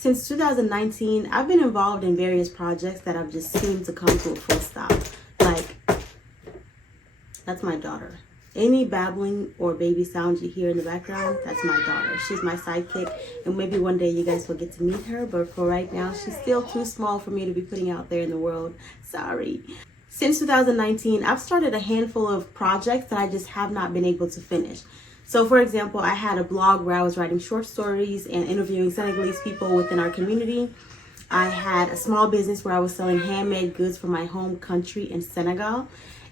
Since 2019, I've been involved in various projects that have just seemed to come to a full stop. Like, that's my daughter. Any babbling or baby sounds you hear in the background, that's my daughter. She's my sidekick, and maybe one day you guys will get to meet her, but for right now, she's still too small for me to be putting out there in the world. Sorry. Since 2019, I've started a handful of projects that I just have not been able to finish. So for example, I had a blog where I was writing short stories and interviewing Senegalese people within our community. I had a small business where I was selling handmade goods from my home country in Senegal.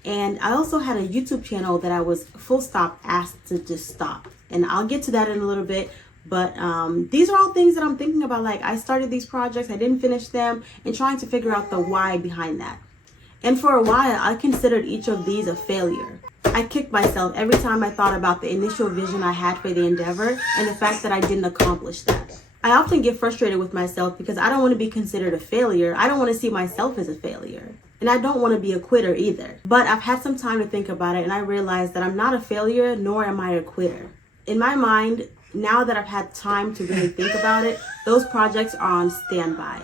And I also had a YouTube channel that I was full stop asked to just stop. And I'll get to that in a little bit. But these are all things that I'm thinking about. Like, I started these projects, I didn't finish them, and trying to figure out the why behind that. And for a while, I considered each of these a failure. I kicked myself every time I thought about the initial vision I had for the endeavor and the fact that I didn't accomplish that. I often get frustrated with myself because I don't want to be considered a failure. I don't want to see myself as a failure. And I don't want to be a quitter either. But I've had some time to think about it, and I realized that I'm not a failure, nor am I a quitter. In my mind, now that I've had time to really think about it, those projects are on standby.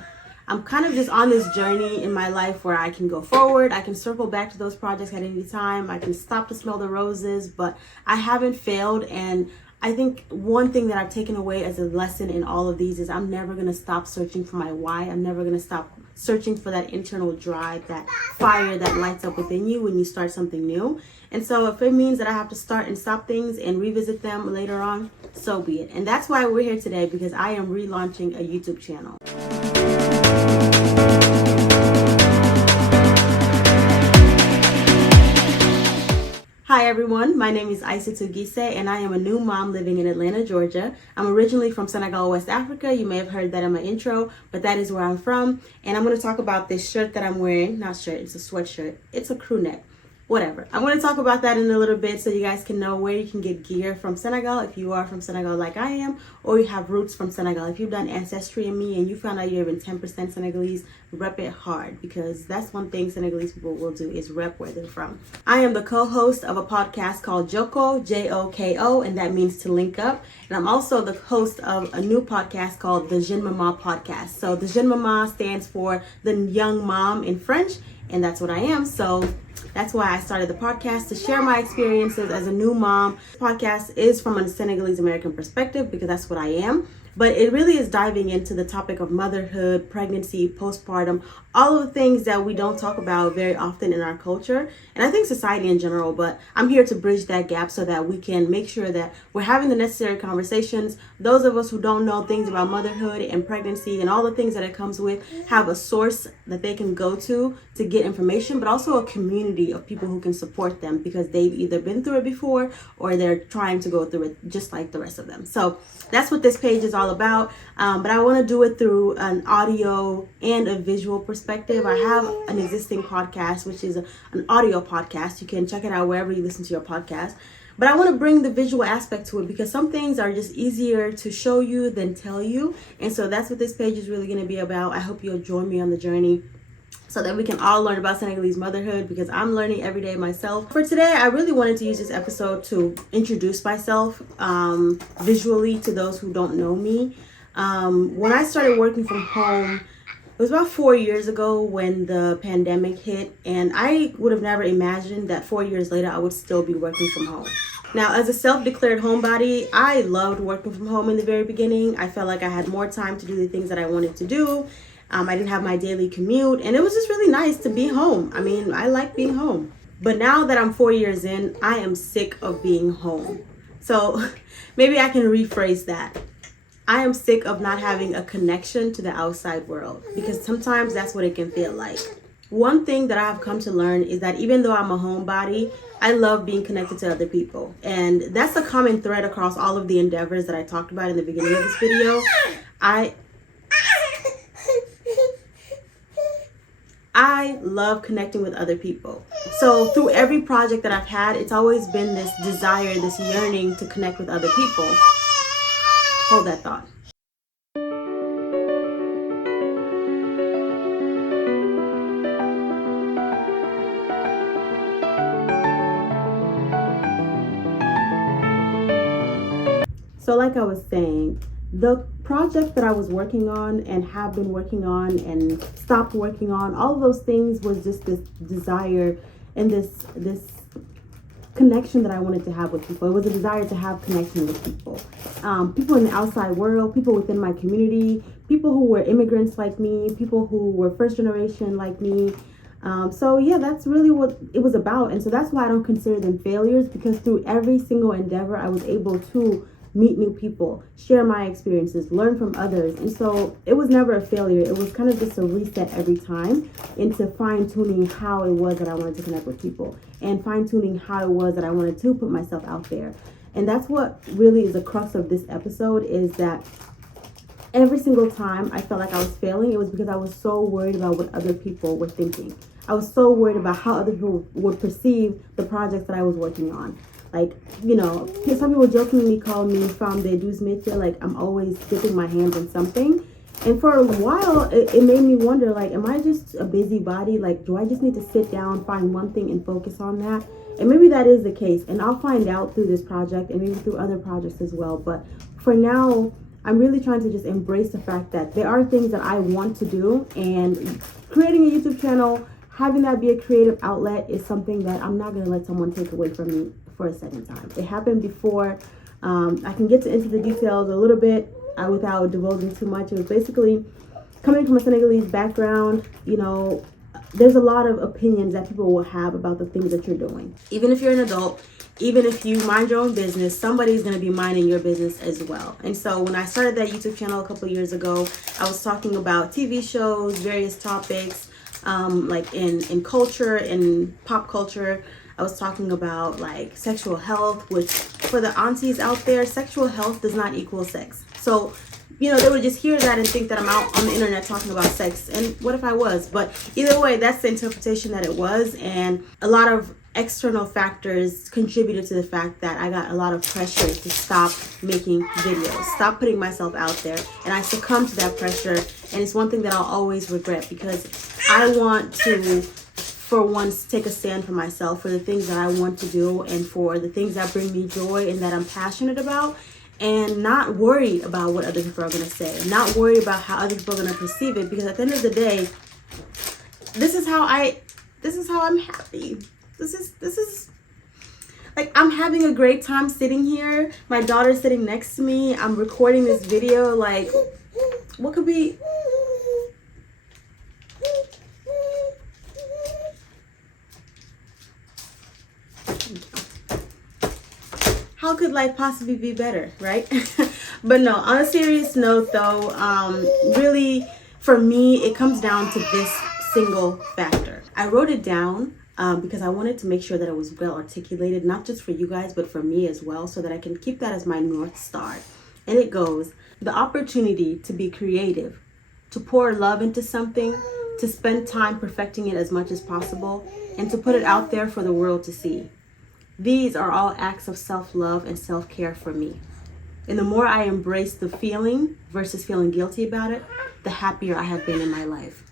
I'm kind of just on this journey in my life where I can go forward. I can circle back to those projects at any time. I can stop to smell the roses, but I haven't failed. And I think one thing that I've taken away as a lesson in all of these is I'm never going to stop searching for my why. I'm never going to stop searching for that internal drive, that fire that lights up within you when you start something new. And so if it means that I have to start and stop things and revisit them later on, so be it. And that's why we're here today, because I am relaunching a YouTube channel. Hi everyone, my name is Aissatou Gise and I am a new mom living in Atlanta, Georgia. I'm originally from Senegal, West Africa. You may have heard that in my intro, but that is where I'm from. And I'm going to talk about this shirt that I'm wearing. Not shirt, it's a sweatshirt. It's a crew neck. Whatever. I'm going to talk about that in a little bit so you guys can know where you can get gear from Senegal if you are from Senegal like I am, or you have roots from Senegal. If you've done Ancestry and Me and you found out you're even 10% Senegalese, rep it hard, because that's one thing Senegalese people will do is rep where they're from. I am the co-host of a podcast called Joko, Joko, and that means to link up. And I'm also the host of a new podcast called the Jeune Maman Podcast. So the Jeune Maman stands for the young mom in French, and that's what I am. So that's why I started the podcast, to share my experiences as a new mom. This podcast is from a Senegalese American perspective because that's what I am. But it really is diving into the topic of motherhood, pregnancy, postpartum, all of the things that we don't talk about very often in our culture, and I think society in general. But I'm here to bridge that gap so that we can make sure that we're having the necessary conversations. Those of us who don't know things about motherhood and pregnancy and all the things that it comes with have a source that they can go to get information, but also a community of people who can support them because they've either been through it before or they're trying to go through it just like the rest of them. So that's what this page is all about. But I want to do it through an audio and a visual perspective. I have an existing podcast, which is an audio podcast. You can check it out wherever you listen to your podcast. But I want to bring the visual aspect to it because some things are just easier to show you than tell you. And so that's what this page is really going to be about. I hope you'll join me on the journey so that we can all learn about Senegalese motherhood, because I'm learning every day myself. For today, I really wanted to use this episode to introduce myself visually to those who don't know me. When I started working from home, it was about 4 years ago when the pandemic hit, and I would have never imagined that 4 years later I would still be working from home. Now, as a self-declared homebody, I loved working from home in the very beginning. I felt like I had more time to do the things that I wanted to do. I didn't have my daily commute, and it was just really nice to be home. I mean, I like being home. But now that I'm 4 years in, I am sick of being home. So maybe I can rephrase that. I am sick of not having a connection to the outside world, because sometimes that's what it can feel like. One thing that I have come to learn is that even though I'm a homebody, I love being connected to other people. And that's a common thread across all of the endeavors that I talked about in the beginning of this video. I love connecting with other people. So through every project that I've had, it's always been this desire, this yearning to connect with other people. Hold that thought. So like I was saying, the project that I was working on and have been working on and stopped working on, all of those things was just this desire and this connection that I wanted to have with people. It was a desire to have connection with people. People in the outside world, people within my community, people who were immigrants like me, people who were first generation like me. So yeah, that's really what it was about. And so that's why I don't consider them failures, because through every single endeavor, I was able to meet new people, share my experiences, learn from others. And so it was never a failure. It was kind of just a reset every time into fine-tuning how it was that I wanted to connect with people and fine-tuning how it was that I wanted to put myself out there. And that's what really is the crux of this episode, is that every single time I felt like I was failing, it was because I was so worried about what other people were thinking. I was so worried about how other people would perceive the projects that I was working on. Like, you know, some people jokingly call me from the Duzmete, like I'm always dipping my hands in something. And for a while, it made me wonder, like, am I just a busybody? Like, do I just need to sit down, find one thing and focus on that? And maybe that is the case. And I'll find out through this project and maybe through other projects as well. But for now, I'm really trying to just embrace the fact that there are things that I want to do, and creating a YouTube channel, having that be a creative outlet, is something that I'm not going to let someone take away from me for a second time. It happened before. I can get into the details a little bit without divulging too much. It was basically coming from a Senegalese background. You know, there's a lot of opinions that people will have about the things that you're doing. Even if you're an adult, even if you mind your own business, somebody's going to be minding your business as well. And so when I started that YouTube channel a couple years ago, I was talking about TV shows, various topics, like in culture, in pop culture. I was talking about like sexual health, which for the aunties out there, sexual health does not equal sex. So, you know, they would just hear that and think that I'm out on the internet talking about sex. And what if I was? But either way, that's the interpretation that it was. And a lot of external factors contributed to the fact that I got a lot of pressure to stop making videos, stop putting myself out there. And I succumbed to that pressure. And it's one thing that I'll always regret, because I want to, for once, take a stand for myself, for the things that I want to do and for the things that bring me joy and that I'm passionate about, and not worried about what other people are going to say, not worried about how other people are going to perceive it, because at the end of the day, this is how I'm happy. This is like, I'm having a great time sitting here. My daughter's sitting next to me. I'm recording this video. Like, what could be... How could life possibly be better, right? But no, on a serious note though, really for me, it comes down to this single factor. I wrote it down because I wanted to make sure that it was well articulated, not just for you guys, but for me as well, so that I can keep that as my North Star. And it goes, the opportunity to be creative, to pour love into something, to spend time perfecting it as much as possible, and to put it out there for the world to see. These are all acts of self-love and self-care for me. And the more I embrace the feeling versus feeling guilty about it, the happier I have been in my life.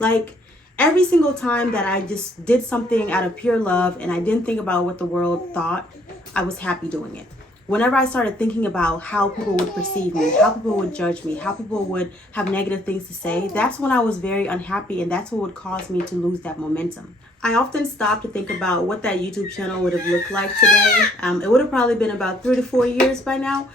Like, every single time that I just did something out of pure love and I didn't think about what the world thought, I was happy doing it. Whenever I started thinking about how people would perceive me, how people would judge me, how people would have negative things to say, that's when I was very unhappy, and that's what would cause me to lose that momentum. I often stop to think about what that YouTube channel would have looked like today. It would have probably been about 3 to 4 years by now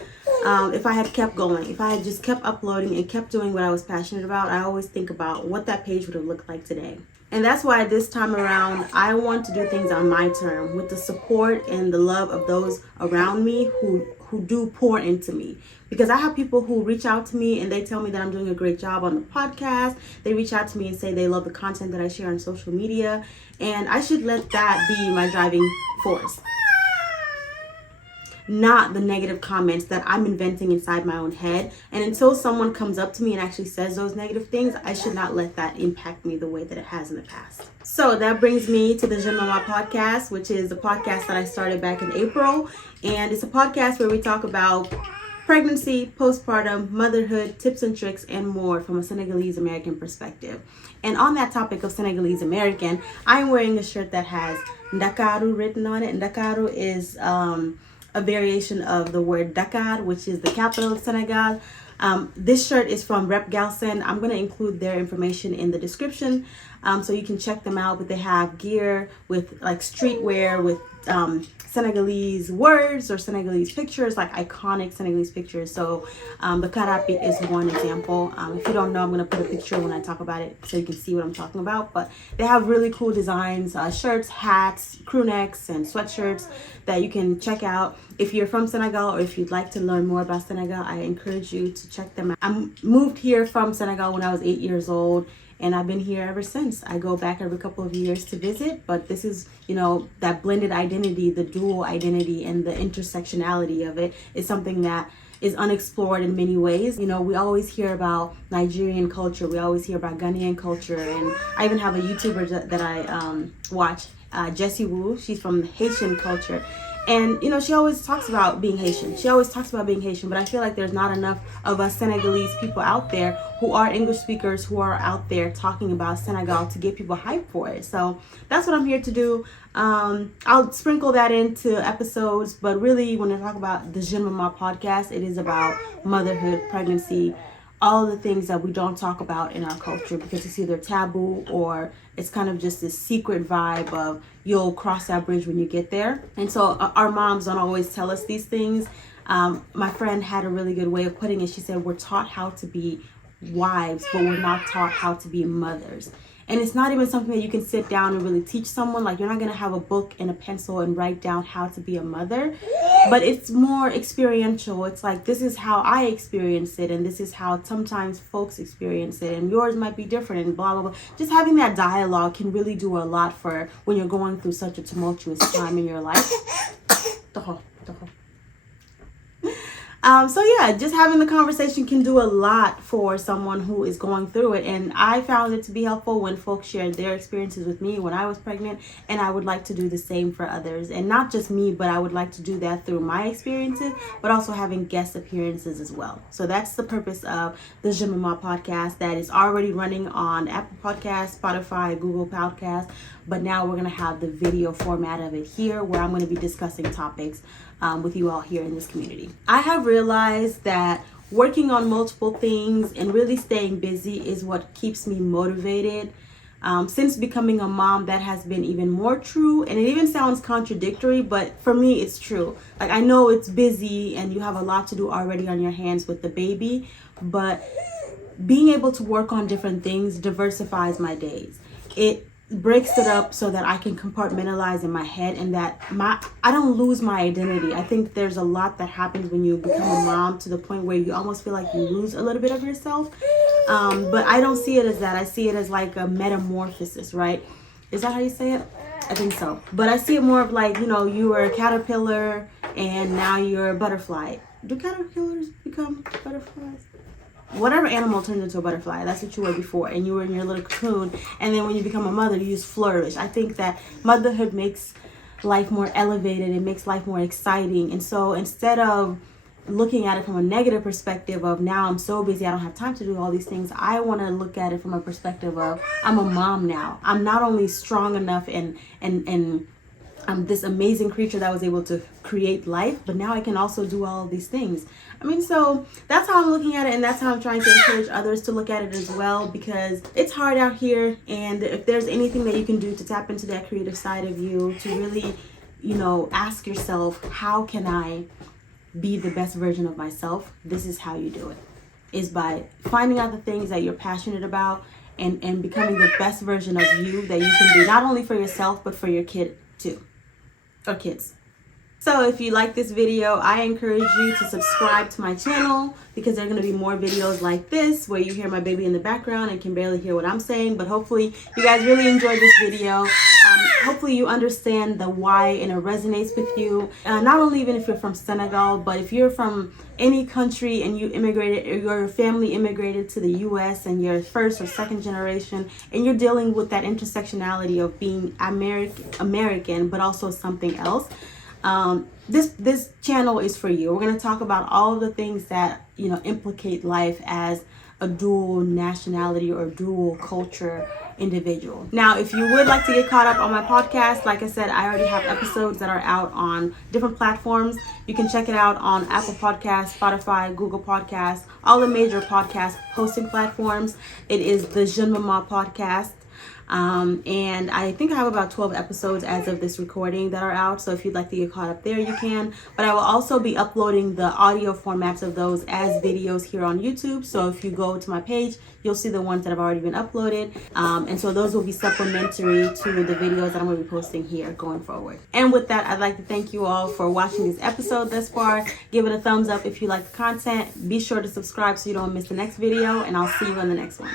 if I had kept going, if I had just kept uploading and kept doing what I was passionate about. I always think about what that page would have looked like today. And that's why this time around, I want to do things on my term, with the support and the love of those around me who do pour into me. Because I have people who reach out to me and they tell me that I'm doing a great job on the podcast. They reach out to me and say they love the content that I share on social media. And I should let that be my driving force, not the negative comments that I'm inventing inside my own head. And until someone comes up to me and actually says those negative things, I should not let that impact me the way that it has in the past. So that brings me to the Jeune Maman Podcast, which is a podcast that I started back in April. And it's a podcast where we talk about pregnancy, postpartum, motherhood, tips and tricks, and more from a Senegalese American perspective. And on that topic of Senegalese American, I'm wearing a shirt that has Ndakaaru written on it. Ndakaaru is a variation of the word Dakar, which is the capital of Senegal. This shirt is from Rep Galson. I'm going to include their information in the description so you can check them out. But they have gear with like streetwear with Senegalese words or Senegalese pictures, like iconic Senegalese pictures. So the karapi is one example. If you don't know, I'm going to put a picture when I talk about it so you can see what I'm talking about. But they have really cool designs, shirts, hats, crew necks, and sweatshirts that you can check out. If you're from Senegal or if you'd like to learn more about Senegal, I encourage you to check them out. I moved here from Senegal when I was 8 years old. And I've been here ever since. I go back every couple of years to visit, but this is, that blended identity, the dual identity, and the intersectionality of it is something that is unexplored in many ways. We always hear about Nigerian culture. We always hear about Ghanaian culture. And I even have a YouTuber that I watch, Jessie Wu. She's from Haitian culture. And, she always talks about being Haitian. But I feel like there's not enough of us Senegalese people out there who are English speakers who are out there talking about Senegal to get people hyped for it. So that's what I'm here to do. I'll sprinkle that into episodes, but really when I talk about the Jeune Maman Podcast, it is about motherhood, pregnancy, all the things that we don't talk about in our culture because it's either taboo or it's kind of just this secret vibe of you'll cross that bridge when you get there. And so our moms don't always tell us these things. My friend had a really good way of putting it. She said, we're taught how to be wives, but we're not taught how to be mothers. And it's not even something that you can sit down and really teach someone. Like, you're not going to have a book and a pencil and write down how to be a mother. But it's more experiential. It's like, this is how I experience it. And this is how sometimes folks experience it. And yours might be different and blah, blah, blah. Just having that dialogue can really do a lot for when you're going through such a tumultuous time in your life. So yeah, just having the conversation can do a lot for someone who is going through it. And I found it to be helpful when folks shared their experiences with me when I was pregnant. And I would like to do the same for others. And not just me, but I would like to do that through my experiences, but also having guest appearances as well. So that's the purpose of the Jeune Maman Podcast that is already running on Apple Podcasts, Spotify, Google Podcasts. But now we're going to have the video format of it here where I'm going to be discussing topics with you all here in this community. I have realized that working on multiple things and really staying busy is what keeps me motivated. Since becoming a mom, that has been even more true. And it even sounds contradictory, but for me, it's true. Like, I know it's busy and you have a lot to do already on your hands with the baby, but being able to work on different things diversifies my days. It breaks it up so that I can compartmentalize in my head and that I don't lose my identity. I think there's a lot that happens when you become a mom to the point where you almost feel like you lose a little bit of yourself. But I don't see it as that. I see it as like a metamorphosis, right? Is that how you say it? I think so. But I see it more of like, you were a caterpillar and now you're a butterfly. Do caterpillars become butterflies? Whatever animal turns into a butterfly, that's what you were before, and you were in your little cocoon, and then when you become a mother, you just flourish. I think that motherhood makes life more elevated, it makes life more exciting. And so instead of looking at it from a negative perspective of now I'm so busy I don't have time to do all these things, I want to look at it from a perspective of I'm a mom now. I'm not only strong enough and I'm this amazing creature that was able to create life, but now I can also do all of these things. So that's how I'm looking at it, and that's how I'm trying to encourage others to look at it as well, because it's hard out here. And if there's anything that you can do to tap into that creative side of you, to really, ask yourself, how can I be the best version of myself? This is how you do it, is by finding out the things that you're passionate about and becoming the best version of you that you can be, not only for yourself, but for your kid too, or kids. So if you like this video, I encourage you to subscribe to my channel, because there are going to be more videos like this where you hear my baby in the background and can barely hear what I'm saying. But hopefully you guys really enjoyed this video. Hopefully you understand the why and it resonates with you. Not only even if you're from Senegal, but if you're from any country and you immigrated, or your family immigrated to the US and you're first or second generation and you're dealing with that intersectionality of being American but also something else. This channel is for you. We're going to talk about all of the things that, implicate life as a dual nationality or dual culture individual. Now, if you would like to get caught up on my podcast, like I said, I already have episodes that are out on different platforms. You can check it out on Apple Podcasts, Spotify, Google Podcasts, all the major podcast posting platforms. It is the Jeune Maman Podcast. And I think I have about 12 episodes as of this recording that are out. So if you'd like to get caught up there, you can. But I will also be uploading the audio formats of those as videos here on YouTube. So if you go to my page, you'll see the ones that have already been uploaded. And so those will be supplementary to the videos that I'm going to be posting here going forward. And with that, I'd like to thank you all for watching this episode thus far. Give it a thumbs up if you like the content. Be sure to subscribe so you don't miss the next video. And I'll see you in the next one.